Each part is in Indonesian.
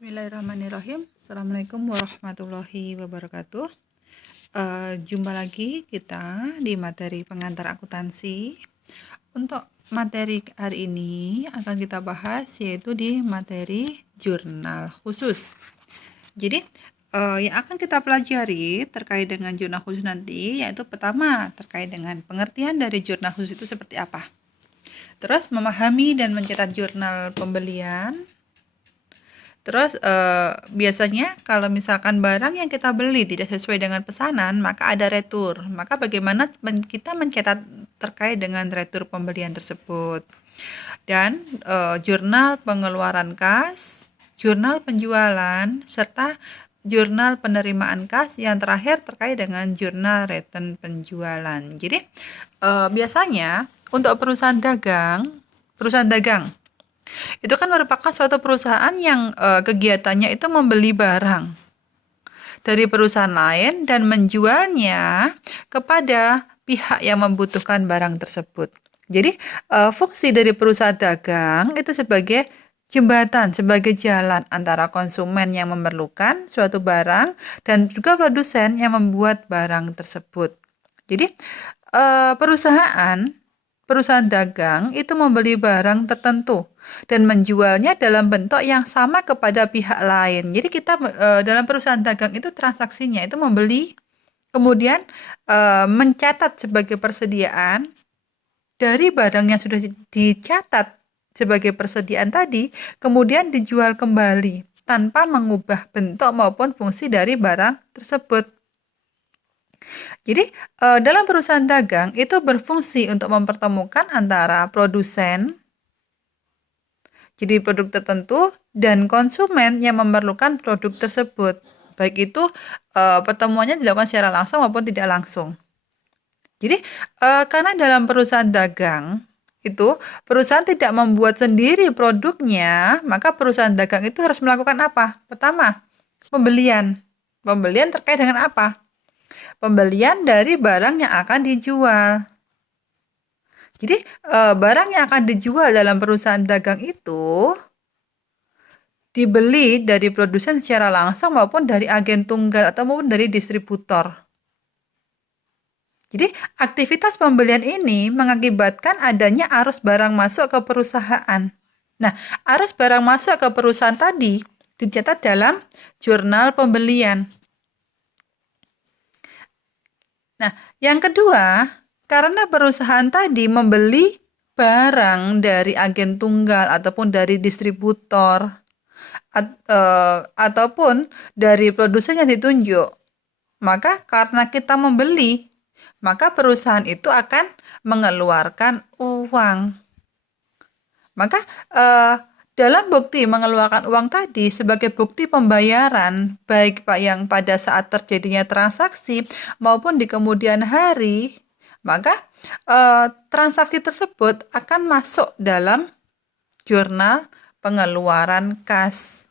Bismillahirrahmanirrahim. Assalamualaikum warahmatullahi wabarakatuh. Jumpa lagi kita di materi pengantar akuntansi. Untuk materi hari ini akan kita bahas yaitu di materi jurnal khusus. Jadi yang akan kita pelajari terkait dengan jurnal khusus nanti yaitu pertama terkait dengan pengertian dari jurnal khusus itu seperti apa. Terus memahami dan mencetak jurnal pembelian. Terus biasanya kalau misalkan barang yang kita beli tidak sesuai dengan pesanan, maka ada retur. Maka bagaimana kita mencatat terkait dengan retur pembelian tersebut. Dan jurnal pengeluaran kas, jurnal penjualan, serta jurnal penerimaan kas yang terakhir terkait dengan jurnal return penjualan. Jadi biasanya untuk perusahaan dagang itu kan merupakan suatu perusahaan yang kegiatannya itu membeli barang dari perusahaan lain dan menjualnya kepada pihak yang membutuhkan barang tersebut. Jadi fungsi dari perusahaan dagang itu sebagai jembatan, sebagai jalan antara konsumen yang memerlukan suatu barang dan juga produsen yang membuat barang tersebut. Jadi perusahaan dagang itu membeli barang tertentu dan menjualnya dalam bentuk yang sama kepada pihak lain. Jadi kita dalam perusahaan dagang itu transaksinya itu membeli, kemudian mencatat sebagai persediaan dari barang yang sudah dicatat sebagai persediaan tadi, kemudian dijual kembali tanpa mengubah bentuk maupun fungsi dari barang tersebut. Jadi dalam perusahaan dagang itu berfungsi untuk mempertemukan antara produsen, jadi produk tertentu, dan konsumen yang memerlukan produk tersebut. Baik itu pertemuannya dilakukan secara langsung maupun tidak langsung. Jadi karena dalam perusahaan dagang itu perusahaan tidak membuat sendiri produknya, maka perusahaan dagang itu harus melakukan apa? Pertama, pembelian. Pembelian terkait dengan apa? Pembelian dari barang yang akan dijual. Jadi barang yang akan dijual dalam perusahaan dagang itu dibeli dari produsen secara langsung maupun dari agen tunggal atau maupun dari distributor. Jadi aktivitas pembelian ini mengakibatkan adanya arus barang masuk ke perusahaan. Nah, arus barang masuk ke perusahaan tadi dicatat dalam jurnal pembelian. Nah, yang kedua, karena perusahaan tadi membeli barang dari agen tunggal ataupun dari distributor ataupun dari produsen yang ditunjuk, maka karena kita membeli, maka perusahaan itu akan mengeluarkan uang. Maka dalam bukti mengeluarkan uang tadi sebagai bukti pembayaran, baik yang pada saat terjadinya transaksi maupun di kemudian hari, maka transaksi tersebut akan masuk dalam jurnal pengeluaran kas.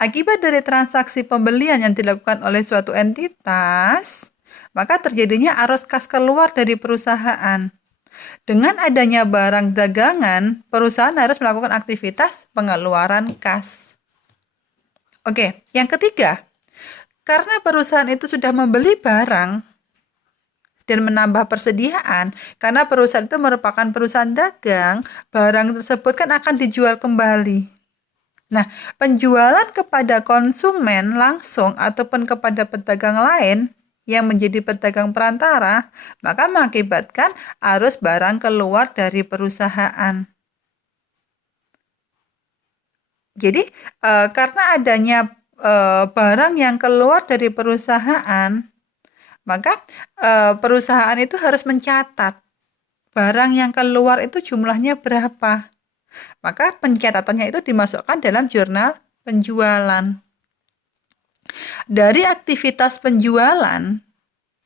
Akibat dari transaksi pembelian yang dilakukan oleh suatu entitas, maka terjadinya arus kas keluar dari perusahaan. Dengan adanya barang dagangan, perusahaan harus melakukan aktivitas pengeluaran kas. Oke, yang ketiga, karena perusahaan itu sudah membeli barang dan menambah persediaan, karena perusahaan itu merupakan perusahaan dagang, barang tersebut kan akan dijual kembali. Nah, penjualan kepada konsumen langsung ataupun kepada pedagang lain yang menjadi pedagang perantara, maka mengakibatkan arus barang keluar dari perusahaan. Jadi, karena adanya barang yang keluar dari perusahaan, maka perusahaan itu harus mencatat barang yang keluar itu jumlahnya berapa. Maka pencatatannya itu dimasukkan dalam jurnal penjualan. Dari aktivitas penjualan,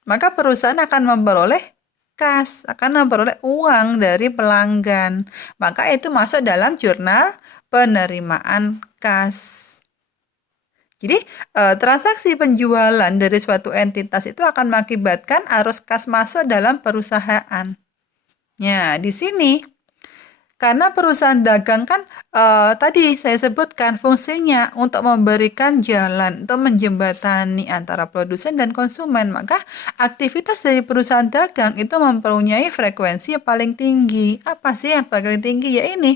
maka perusahaan akan memperoleh kas, akan memperoleh uang dari pelanggan. Maka itu masuk dalam jurnal penerimaan kas. Jadi, transaksi penjualan dari suatu entitas itu akan mengakibatkan arus kas masuk dalam perusahaan. Ya, di sini Karena perusahaan dagang kan tadi saya sebutkan fungsinya untuk memberikan jalan, untuk menjembatani antara produsen dan konsumen. Maka aktivitas dari perusahaan dagang itu mempunyai frekuensi yang paling tinggi. Apa sih yang paling tinggi? Ya ini,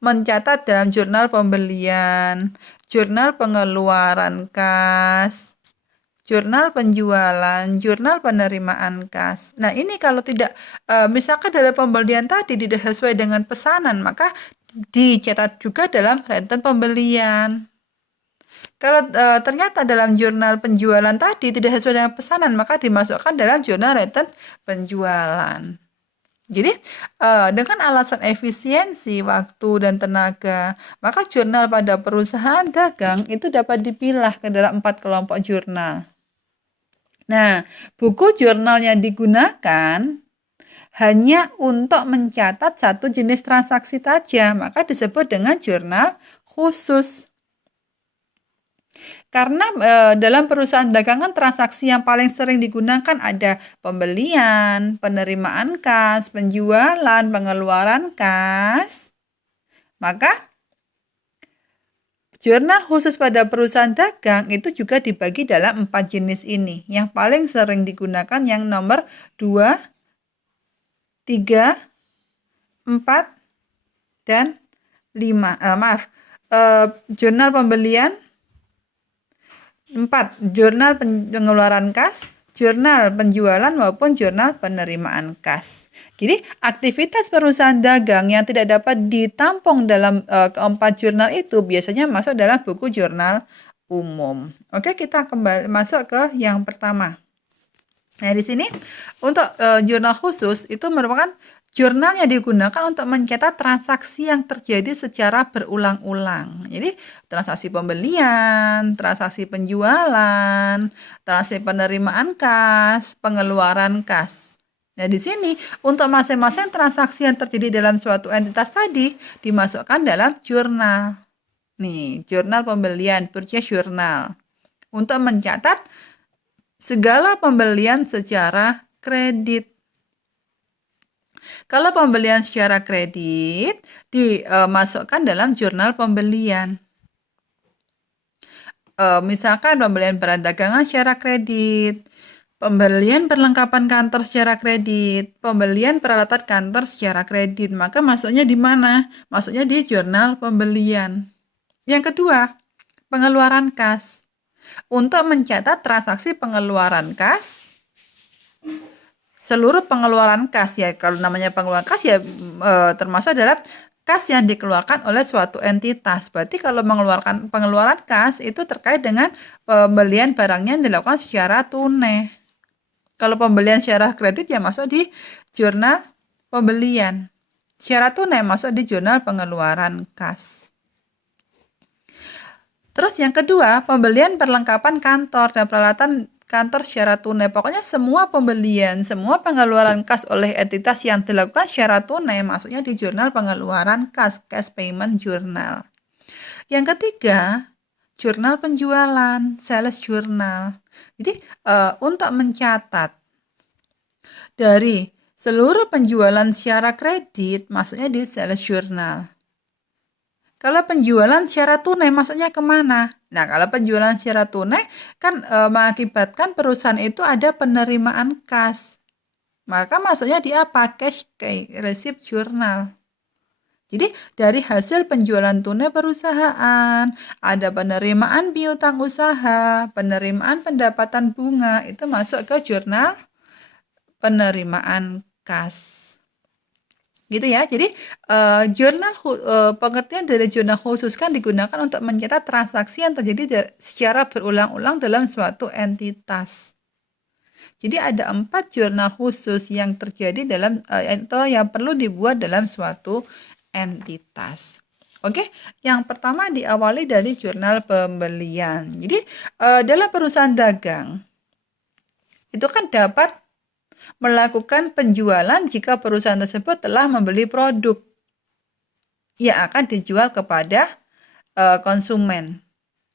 mencatat dalam jurnal pembelian, jurnal pengeluaran kas, jurnal penjualan, jurnal penerimaan kas. Nah, ini kalau tidak, misalkan dalam pembelian tadi tidak sesuai dengan pesanan, maka dicatat juga dalam renten pembelian. Kalau ternyata dalam jurnal penjualan tadi tidak sesuai dengan pesanan, maka dimasukkan dalam jurnal renten penjualan. Jadi, dengan alasan efisiensi waktu dan tenaga, maka jurnal pada perusahaan dagang itu dapat dipilah ke dalam 4 kelompok jurnal. Nah, buku jurnal yang digunakan hanya untuk mencatat satu jenis transaksi saja, maka disebut dengan jurnal khusus. Karena dalam perusahaan dagangan transaksi yang paling sering digunakan ada pembelian, penerimaan kas, penjualan, pengeluaran kas. Maka jurnal khusus pada perusahaan dagang itu juga dibagi dalam 4 jenis ini. Yang paling sering digunakan yang nomor 2, 3, 4, dan 5. Jurnal pembelian 4, jurnal pengeluaran kas, jurnal penjualan maupun jurnal penerimaan kas. Jadi aktivitas perusahaan dagang yang tidak dapat ditampung dalam keempat jurnal itu biasanya masuk dalam buku jurnal umum. Oke, kita kembali masuk ke yang pertama. Nah, di sini untuk jurnal khusus itu merupakan jurnal yang digunakan untuk mencatat transaksi yang terjadi secara berulang-ulang. Jadi, transaksi pembelian, transaksi penjualan, transaksi penerimaan kas, pengeluaran kas. Nah, di sini untuk masing-masing transaksi yang terjadi dalam suatu entitas tadi dimasukkan dalam jurnal. Nih, jurnal pembelian, purchase journal. Untuk mencatat segala pembelian secara kredit. Kalau pembelian secara kredit dimasukkan dalam jurnal pembelian. Misalkan pembelian barang dagangan secara kredit, pembelian perlengkapan kantor secara kredit, pembelian peralatan kantor secara kredit, maka masuknya di mana? Masuknya di jurnal pembelian. Yang kedua, pengeluaran kas. Untuk mencatat transaksi pengeluaran kas, seluruh pengeluaran kas ya, kalau namanya pengeluaran kas ya termasuk adalah kas yang dikeluarkan oleh suatu entitas. Berarti kalau mengeluarkan pengeluaran kas itu terkait dengan pembelian barangnya yang dilakukan secara tunai. Kalau pembelian secara kredit ya masuk di jurnal pembelian. Secara tunai masuk di jurnal pengeluaran kas. Terus yang kedua, pembelian perlengkapan kantor dan peralatan kantor secara tunai. Pokoknya semua pembelian, semua pengeluaran kas oleh entitas yang dilakukan secara tunai masuknya di jurnal pengeluaran kas, cash payment journal. Yang ketiga, jurnal penjualan, sales journal. Jadi untuk mencatat dari seluruh penjualan secara kredit masuknya di sales journal. Kalau penjualan secara tunai maksudnya kemana? Nah, kalau penjualan secara tunai kan mengakibatkan perusahaan itu ada penerimaan kas. Maka maksudnya di apa? Cash receipt journal. Jadi dari hasil penjualan tunai perusahaan, ada penerimaan piutang usaha, penerimaan pendapatan bunga, itu masuk ke jurnal penerimaan kas. Gitu ya. Jadi jurnal pengertian dari jurnal khusus kan digunakan untuk mencatat transaksi yang terjadi secara berulang-ulang dalam suatu entitas. Jadi ada 4 jurnal khusus yang terjadi dalam atau yang perlu dibuat dalam suatu entitas. Oke, yang pertama diawali dari jurnal pembelian. Jadi dalam perusahaan dagang itu kan dapat melakukan penjualan jika perusahaan tersebut telah membeli produk yang akan dijual kepada konsumen.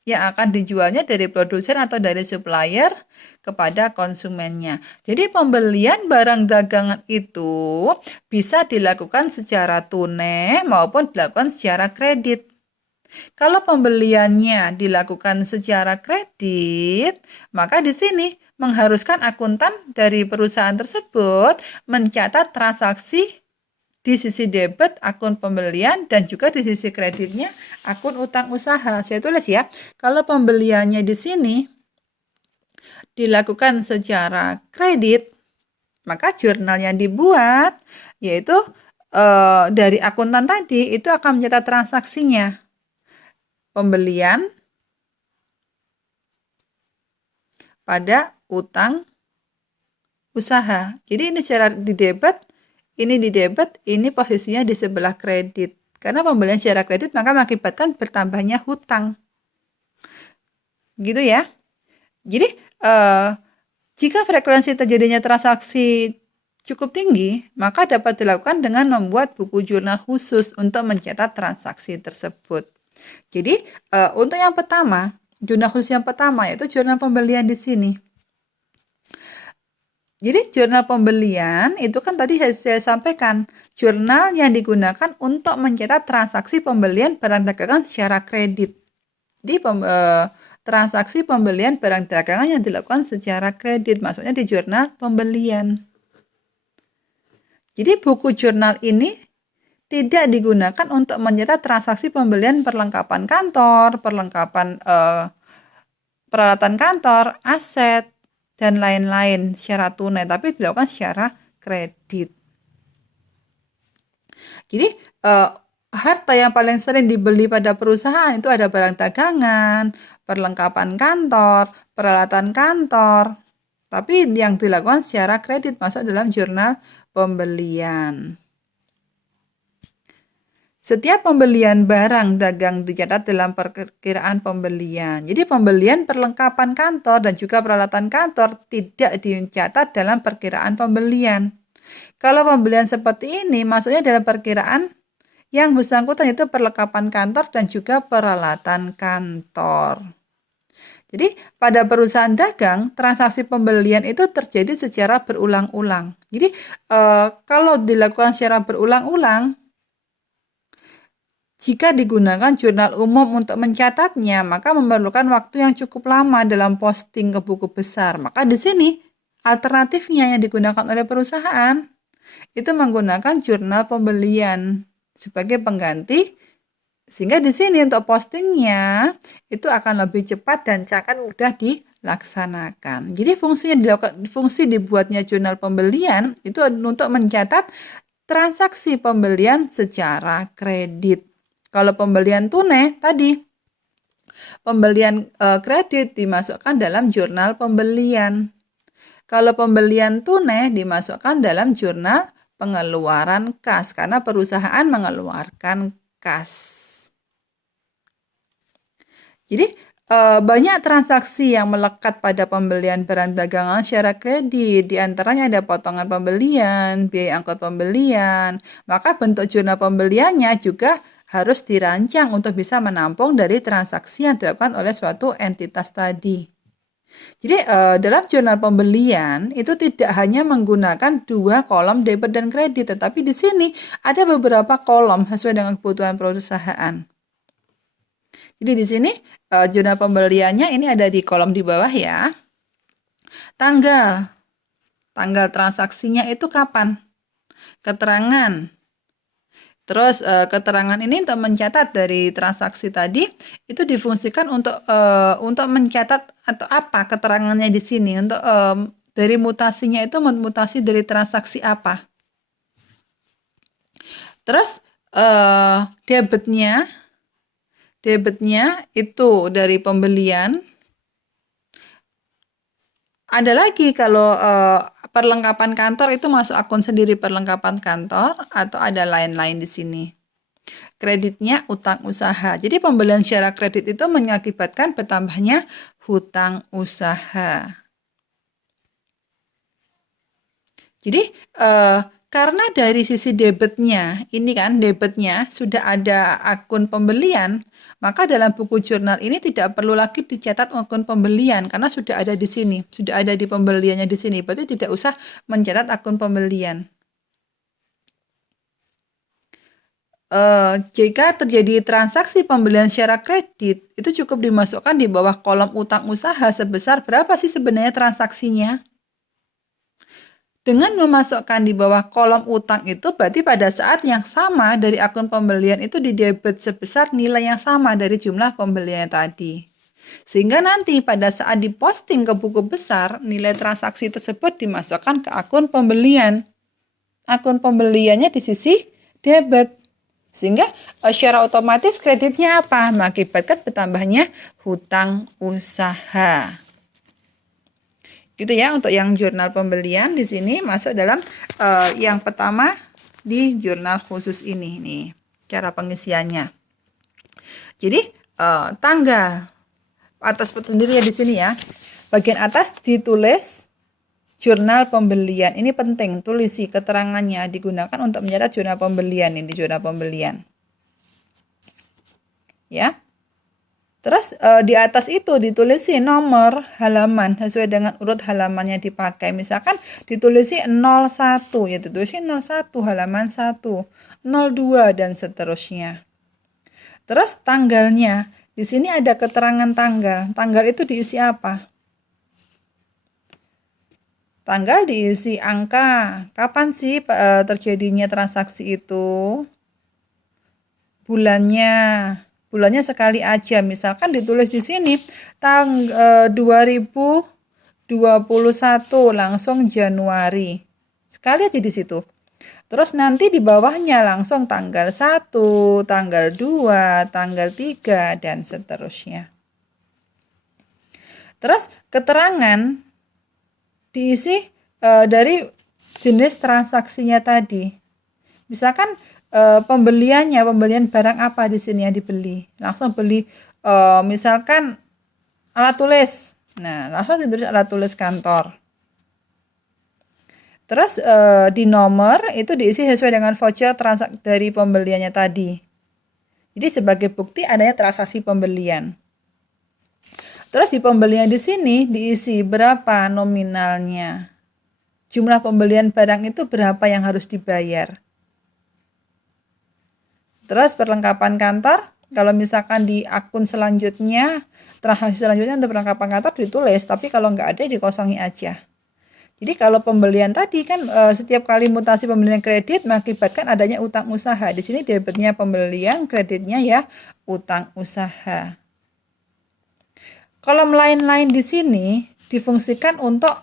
yang akan dijualnya dari produsen atau dari supplier kepada konsumennya. Jadi pembelian barang dagangan itu bisa dilakukan secara tunai maupun dilakukan secara kredit. Kalau pembeliannya dilakukan secara kredit, maka di sini mengharuskan akuntan dari perusahaan tersebut mencatat transaksi di sisi debit akun pembelian dan juga di sisi kreditnya akun utang usaha. Saya tulis ya, kalau pembeliannya di sini dilakukan secara kredit, maka jurnal yang dibuat yaitu dari akuntan tadi itu akan mencatat transaksinya. Pembelian pada utang usaha. Jadi ini secara di debit, ini posisinya di sebelah kredit. Karena pembelian secara kredit maka mengakibatkan bertambahnya hutang. Gitu ya. Jadi jika frekuensi terjadinya transaksi cukup tinggi, maka dapat dilakukan dengan membuat buku jurnal khusus untuk mencatat transaksi tersebut. Jadi untuk yang pertama, jurnal khusus yang pertama yaitu jurnal pembelian di sini. Jadi jurnal pembelian itu kan tadi saya sampaikan, jurnal yang digunakan untuk mencatat transaksi pembelian barang dagangan secara kredit. Jadi transaksi pembelian barang dagangan yang dilakukan secara kredit, maksudnya di jurnal pembelian. Jadi buku jurnal ini tidak digunakan untuk mencatat transaksi pembelian perlengkapan kantor, perlengkapan peralatan kantor, aset, dan lain-lain secara tunai, tapi dilakukan secara kredit. Jadi harta yang paling sering dibeli pada perusahaan itu ada barang dagangan, perlengkapan kantor, peralatan kantor, tapi yang dilakukan secara kredit masuk dalam jurnal pembelian. Setiap pembelian barang dagang dicatat dalam perkiraan pembelian. Jadi pembelian perlengkapan kantor dan juga peralatan kantor tidak dicatat dalam perkiraan pembelian. Kalau pembelian seperti ini masuknya dalam perkiraan yang bersangkutan itu perlengkapan kantor dan juga peralatan kantor. Jadi pada perusahaan dagang, transaksi pembelian itu terjadi secara berulang-ulang. Jadi kalau dilakukan secara berulang-ulang, jika digunakan jurnal umum untuk mencatatnya, maka memerlukan waktu yang cukup lama dalam posting ke buku besar. Maka di sini alternatifnya yang digunakan oleh perusahaan itu menggunakan jurnal pembelian sebagai pengganti, sehingga di sini untuk postingnya itu akan lebih cepat dan akan mudah dilaksanakan. Jadi fungsi dibuatnya jurnal pembelian itu untuk mencatat transaksi pembelian secara kredit. Kalau pembelian tunai tadi, pembelian kredit dimasukkan dalam jurnal pembelian. Kalau pembelian tunai dimasukkan dalam jurnal pengeluaran kas karena perusahaan mengeluarkan kas. Jadi banyak transaksi yang melekat pada pembelian barang dagangan secara kredit, diantaranya ada potongan pembelian, biaya angkut pembelian, maka bentuk jurnal pembeliannya juga harus dirancang untuk bisa menampung dari transaksi yang dilakukan oleh suatu entitas tadi. Jadi dalam jurnal pembelian itu tidak hanya menggunakan 2 kolom debit dan kredit, tetapi di sini ada beberapa kolom sesuai dengan kebutuhan perusahaan. Jadi di sini jurnal pembeliannya ini ada di kolom di bawah ya. Tanggal transaksinya itu kapan? Keterangan. Terus keterangan ini untuk mencatat dari transaksi tadi itu difungsikan untuk mencatat atau apa keterangannya di sini untuk dari mutasinya itu mutasi dari transaksi apa. Terus debitnya itu dari pembelian. Ada lagi kalau perlengkapan kantor itu masuk akun sendiri perlengkapan kantor atau ada lain-lain di sini. Kreditnya utang usaha. Jadi pembelian secara kredit itu mengakibatkan bertambahnya hutang usaha. Jadi Karena dari sisi debitnya, ini kan debitnya sudah ada akun pembelian, maka dalam buku jurnal ini tidak perlu lagi dicatat akun pembelian karena sudah ada di sini, sudah ada di pembeliannya di sini. Berarti tidak usah mencatat akun pembelian. Jika terjadi transaksi pembelian secara kredit, itu cukup dimasukkan di bawah kolom utang usaha sebesar berapa sih sebenarnya transaksinya? Dengan memasukkan di bawah kolom utang itu berarti pada saat yang sama dari akun pembelian itu didebit sebesar nilai yang sama dari jumlah pembelian tadi. Sehingga nanti pada saat diposting ke buku besar, nilai transaksi tersebut dimasukkan ke akun pembelian. Akun pembeliannya di sisi debit. Sehingga secara otomatis kreditnya apa? Mengakibatkan bertambahnya hutang usaha. Gitu ya untuk yang jurnal pembelian di sini masuk dalam yang pertama di jurnal khusus ini nih cara pengisiannya. Jadi tanggal atas sendiri ya di sini ya. Bagian atas ditulis jurnal pembelian. Ini penting, tulisi keterangannya digunakan untuk mencatat jurnal pembelian ini jurnal pembelian. Ya. Terus di atas itu ditulisi nomor halaman sesuai dengan urut halamannya dipakai. Misalkan ditulisi 01, ya ditulisi 01 halaman 1, 02 dan seterusnya. Terus tanggalnya, di sini ada keterangan tanggal. Tanggal itu diisi apa? Tanggal diisi angka. Kapan sih terjadinya transaksi itu? Bulannya sekali aja. Misalkan ditulis di sini tanggal 2021 langsung Januari. Sekali aja di situ. Terus nanti di bawahnya langsung tanggal 1, tanggal 2, tanggal 3 dan seterusnya. Terus keterangan diisi dari jenis transaksinya tadi. Misalkan pembelian barang apa di sini yang dibeli. Langsung beli misalkan alat tulis. Nah, langsung ditulis alat tulis kantor. Terus di nomor itu diisi sesuai dengan voucher transaksi dari pembeliannya tadi. Jadi sebagai bukti adanya transaksi pembelian. Terus di pembelian di sini diisi berapa nominalnya. Jumlah pembelian barang itu berapa yang harus dibayar. Terus perlengkapan kantor, kalau misalkan di akun selanjutnya, transaksi selanjutnya untuk perlengkapan kantor ditulis, tapi kalau nggak ada dikosongi aja. Jadi kalau pembelian tadi kan setiap kali mutasi pembelian kredit mengakibatkan adanya utang usaha. Di sini debitnya pembelian, kreditnya ya utang usaha. Kolom lain-lain di sini difungsikan untuk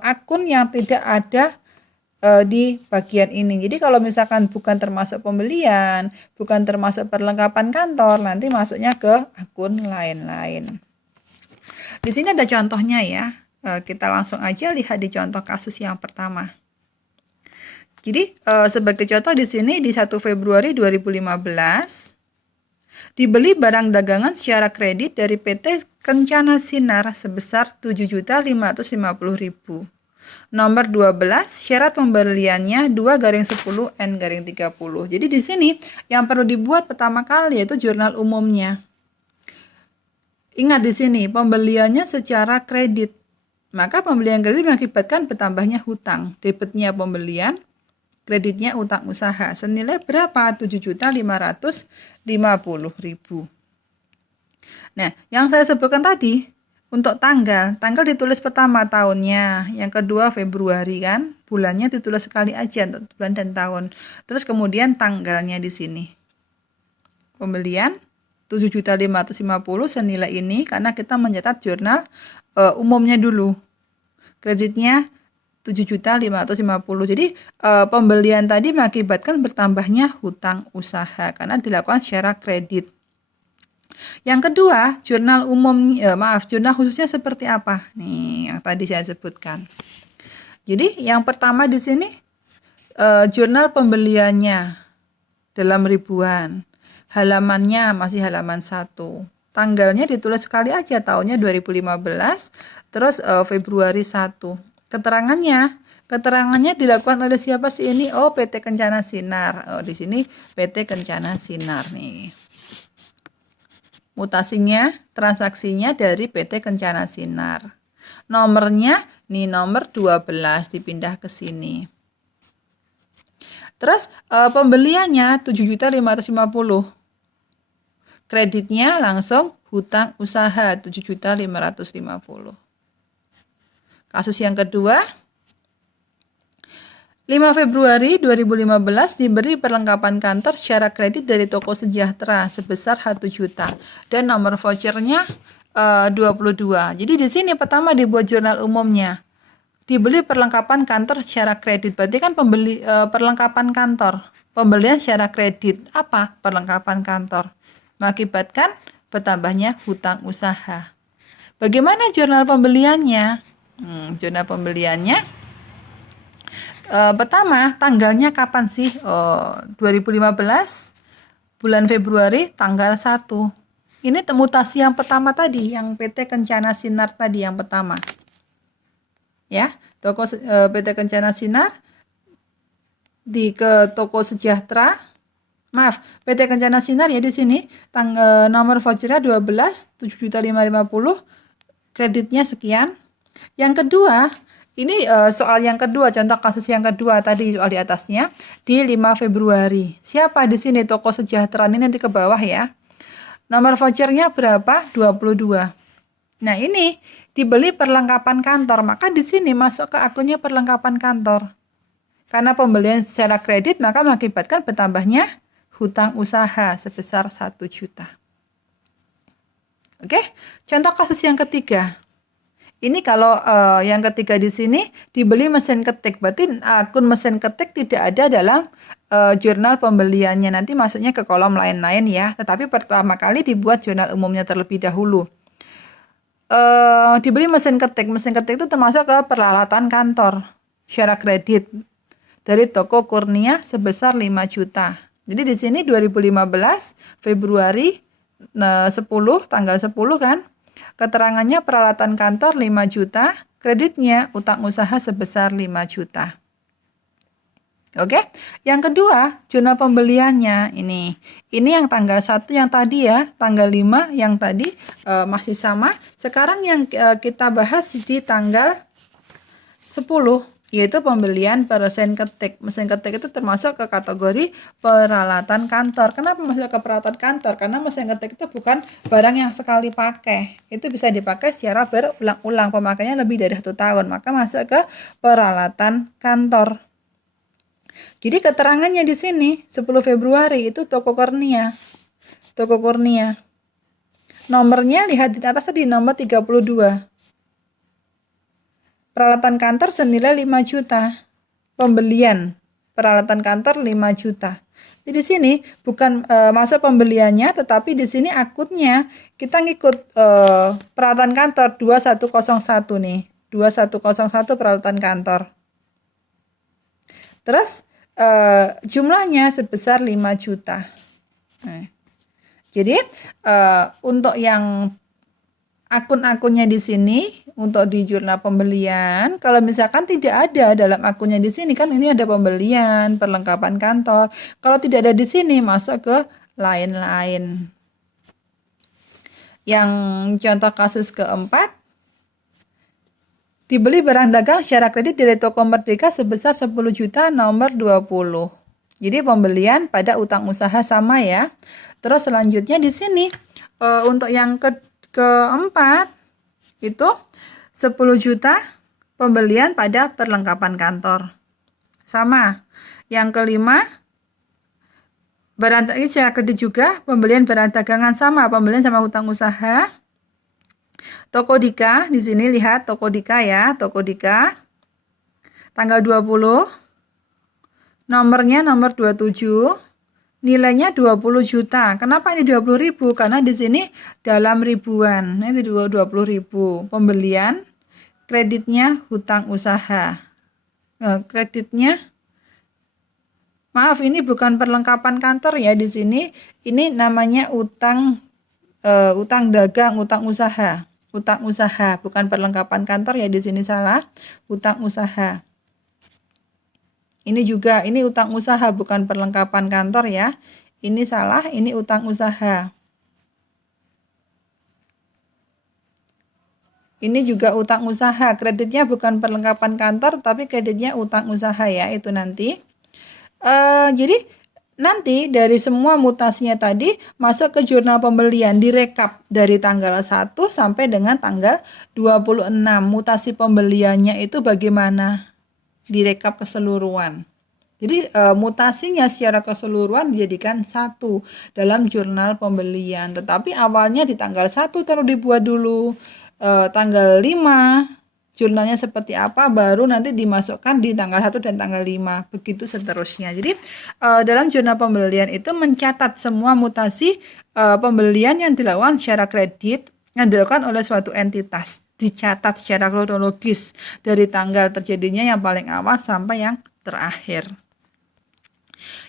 akun yang tidak ada di bagian ini. Jadi kalau misalkan bukan termasuk pembelian, bukan termasuk perlengkapan kantor, nanti masuknya ke akun lain-lain. Di sini ada contohnya ya. Kita langsung aja lihat di contoh kasus yang pertama. Jadi sebagai contoh di sini di 1 Februari 2015 dibeli barang dagangan secara kredit dari PT Kencana Sinar sebesar 7.550.000. Nomor 12 syarat pembeliannya 2/10N/30. Jadi di sini yang perlu dibuat pertama kali yaitu jurnal umumnya. Ingat di sini pembeliannya secara kredit. Maka pembelian kredit mengakibatkan bertambahnya hutang. Debitnya pembelian, kreditnya utang usaha. Senilai berapa? 7.550.000. Nah, yang saya sebutkan tadi, untuk tanggal ditulis pertama tahunnya, yang kedua Februari kan, bulannya ditulis sekali aja untuk bulan dan tahun. Terus kemudian tanggalnya di sini. Pembelian 7.550.000 senilai ini karena kita mencatat jurnal umumnya dulu. Kreditnya 7.550.000. Jadi pembelian tadi mengakibatkan bertambahnya hutang usaha karena dilakukan secara kredit. Yang kedua, jurnal jurnal khususnya seperti apa? Nih, yang tadi saya sebutkan. Jadi yang pertama di sini jurnal pembeliannya dalam ribuan. Halamannya masih halaman 1. Tanggalnya ditulis sekali aja, tahunnya 2015, terus Februari 1. Keterangannya Keterangannya dilakukan oleh siapa sih ini? Oh, PT Kencana Sinar. Oh, di sini PT Kencana Sinar nih. Mutasinya, transaksinya dari PT Kencana Sinar. Nomornya nih nomor 12 dipindah ke sini. Terus pembeliannya 7.550. Kreditnya langsung hutang usaha 7.550. Kasus yang kedua, 5 Februari 2015 diberi perlengkapan kantor secara kredit dari Toko Sejahtera sebesar 1 juta dan nomor vouchernya 22. Jadi di sini pertama dibuat jurnal umumnya. Dibeli perlengkapan kantor secara kredit. Berarti kan perlengkapan kantor. Pembelian secara kredit. Apa perlengkapan kantor? Mengakibatkan bertambahnya hutang usaha. Bagaimana jurnal pembeliannya? Jurnal pembeliannya pertama, tanggalnya kapan sih? 2015 bulan Februari tanggal 1. Ini mutasi yang pertama tadi, yang PT Kencana Sinar tadi yang pertama. Ya, PT Kencana Sinar ke Toko Sejahtera. Maaf, PT Kencana Sinar ya di sini nomor vouchernya 12 7.550, kreditnya sekian. Yang kedua, ini soal yang kedua, contoh kasus yang kedua tadi soal di atasnya di 5 Februari. Siapa di sini Toko Sejahtera ini nanti ke bawah ya. Nomor vouchernya berapa? 22. Nah, ini dibeli perlengkapan kantor, maka di sini masuk ke akunnya perlengkapan kantor. Karena pembelian secara kredit, maka mengakibatkan bertambahnya hutang usaha sebesar 1 juta. Oke, contoh kasus yang ketiga. Ini kalau yang ketiga di sini dibeli mesin ketik, berarti akun mesin ketik tidak ada dalam jurnal pembeliannya. Nanti masuknya ke kolom lain-lain ya. Tetapi pertama kali dibuat jurnal umumnya terlebih dahulu. Dibeli mesin ketik. Mesin ketik itu termasuk ke peralatan kantor secara kredit dari Toko Kurnia sebesar 5 juta. Jadi di sini 2015 Februari 10 tanggal 10 kan. Keterangannya peralatan kantor 5 juta, kreditnya utang usaha sebesar 5 juta. Oke, yang kedua, jurnal pembeliannya ini. Ini yang tanggal 1 yang tadi ya, tanggal 5 yang tadi masih sama. Sekarang yang kita bahas di tanggal 10, yaitu pembelian mesin ketik. Mesin ketik itu termasuk ke kategori peralatan kantor. Kenapa masuk ke peralatan kantor? Karena mesin ketik itu bukan barang yang sekali pakai. Itu bisa dipakai secara berulang-ulang. Pemakaiannya lebih dari 1 tahun. Maka masuk ke peralatan kantor. Jadi keterangannya di sini 10 Februari itu Toko Kurnia. Toko Kurnia. Nomornya lihat di atas tadi nomor 32. Peralatan kantor senilai 5 juta. Pembelian peralatan kantor 5 juta. Jadi di sini bukan masuk pembeliannya, tetapi di sini akunnya kita ngikut peralatan kantor 2101 nih. 2101 peralatan kantor. Terus jumlahnya sebesar 5 juta. Nah, jadi untuk yang akun-akunnya di sini untuk di jurnal pembelian, kalau misalkan tidak ada dalam akunnya di sini kan ini ada pembelian, perlengkapan kantor. Kalau tidak ada di sini masuk ke lain-lain. Yang contoh kasus keempat, dibeli barang dagang secara kredit dari Toko Merdeka sebesar 10 juta nomor 20. Jadi pembelian pada utang usaha sama ya. Terus selanjutnya di sini untuk yang keempat itu 10 juta pembelian pada perlengkapan kantor. Sama. Yang kelima, barang dagang secara kredit juga, pembelian barang dagangan sama, pembelian sama hutang usaha. Toko Dika, di sini lihat Toko Dika ya, Toko Dika. Tanggal 20. Nomornya nomor 27. Nilainya 20 juta. Kenapa ini 20.000? Karena di sini dalam ribuan. Ini 20.000. Pembelian, kreditnya hutang usaha. Kreditnya, maaf ini bukan perlengkapan kantor ya di sini. Ini namanya utang dagang, utang usaha. Utang usaha, bukan perlengkapan kantor ya di sini salah. Utang usaha. Ini juga, ini utang usaha bukan perlengkapan kantor ya. Ini salah, ini utang usaha. Ini juga utang usaha, kreditnya bukan perlengkapan kantor, tapi kreditnya utang usaha ya, itu nanti. Jadi nanti dari semua mutasinya tadi masuk ke jurnal pembelian, direkap dari tanggal 1 sampai dengan tanggal 26. Mutasi pembeliannya itu bagaimana? Direkap keseluruhan. Jadi mutasinya secara keseluruhan dijadikan satu dalam jurnal pembelian. Tetapi awalnya di tanggal 1 taruh dibuat dulu. Tanggal 5 jurnalnya seperti apa, baru nanti dimasukkan di tanggal 1 dan tanggal 5. Begitu seterusnya. Jadi dalam jurnal pembelian itu mencatat semua mutasi pembelian yang dilakukan secara kredit yang dilakukan oleh suatu entitas. Dicatat secara kronologis dari tanggal terjadinya yang paling awal sampai yang terakhir.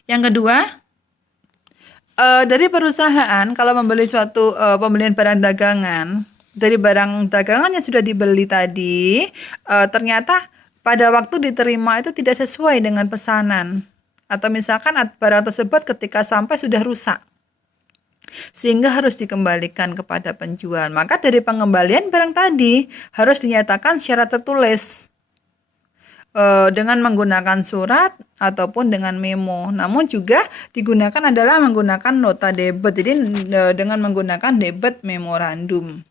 Yang kedua, dari perusahaan kalau membeli suatu pembelian barang dagangan, dari barang dagangan yang sudah dibeli tadi, ternyata pada waktu diterima itu tidak sesuai dengan pesanan. Atau misalkan barang tersebut ketika sampai sudah rusak, sehingga harus dikembalikan kepada penjual. Maka dari pengembalian barang tadi harus dinyatakan secara tertulis dengan menggunakan surat ataupun dengan memo. Namun juga digunakan adalah menggunakan nota debit. Jadi dengan menggunakan debit memorandum.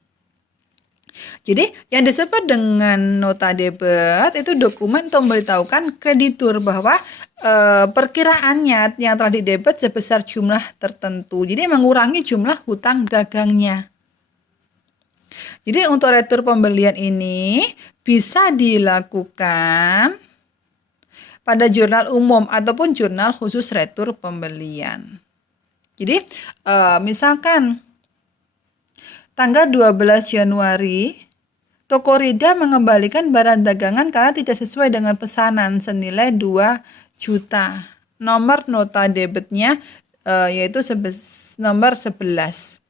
Jadi yang disebut dengan nota debit itu dokumen untuk memberitahukan kreditur bahwa perkiraannya yang telah didebit sebesar jumlah tertentu. Jadi mengurangi jumlah hutang dagangnya. Jadi untuk retur pembelian ini bisa dilakukan pada jurnal umum ataupun jurnal khusus retur pembelian. Jadi misalkan tanggal 12 Januari, toko Rida mengembalikan barang dagangan karena tidak sesuai dengan pesanan senilai 2 juta. Nomor nota debitnya yaitu nomor 11.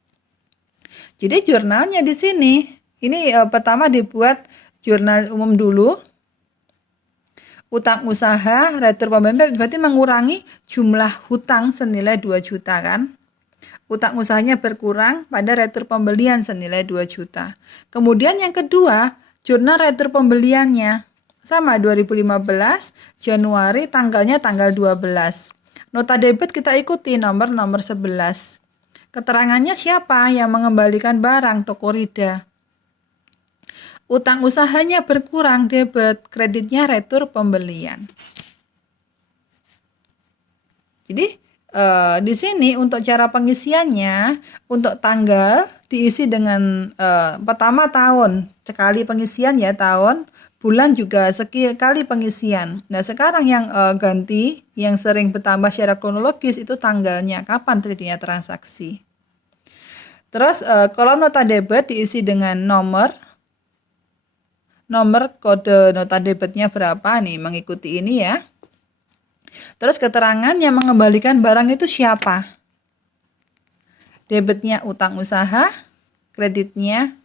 Jadi jurnalnya di sini, ini pertama dibuat jurnal umum dulu. Utang usaha, retur pembelian berarti mengurangi jumlah hutang senilai 2 juta kan. Utang usahanya berkurang pada retur pembelian senilai 2 juta. Kemudian yang kedua, jurnal retur pembeliannya. Sama 2015 Januari tanggalnya tanggal 12. Nota debit kita ikuti nomor 11. Keterangannya siapa yang mengembalikan barang, toko Rida. Utang usahanya berkurang, debit, kreditnya retur pembelian. Jadi di sini untuk cara pengisiannya, untuk tanggal diisi dengan pertama tahun, sekali pengisian ya tahun, bulan juga sekali pengisian. Nah sekarang yang ganti, yang sering bertambah secara kronologis itu tanggalnya, kapan terjadinya transaksi. Terus kolom nota debit diisi dengan nomor kode nota debitnya berapa nih, mengikuti ini ya. Terus keterangan yang mengembalikan barang itu siapa? Debitnya utang usaha, kreditnya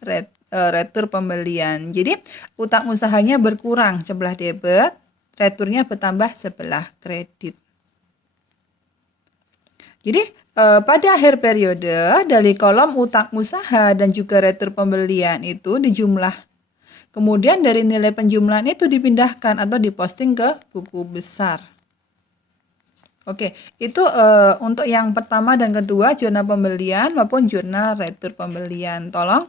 retur pembelian. Jadi utang usahanya berkurang sebelah debit, returnya bertambah sebelah kredit. Jadi pada akhir periode dari kolom utang usaha dan juga retur pembelian itu dijumlah. Kemudian dari nilai penjumlahan itu dipindahkan atau diposting ke buku besar. Oke, itu untuk yang pertama dan kedua, jurnal pembelian maupun jurnal retur pembelian. Tolong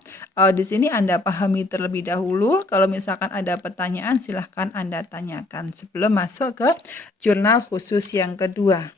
di sini Anda pahami terlebih dahulu. Kalau misalkan ada pertanyaan, silahkan Anda tanyakan sebelum masuk ke jurnal khusus yang kedua.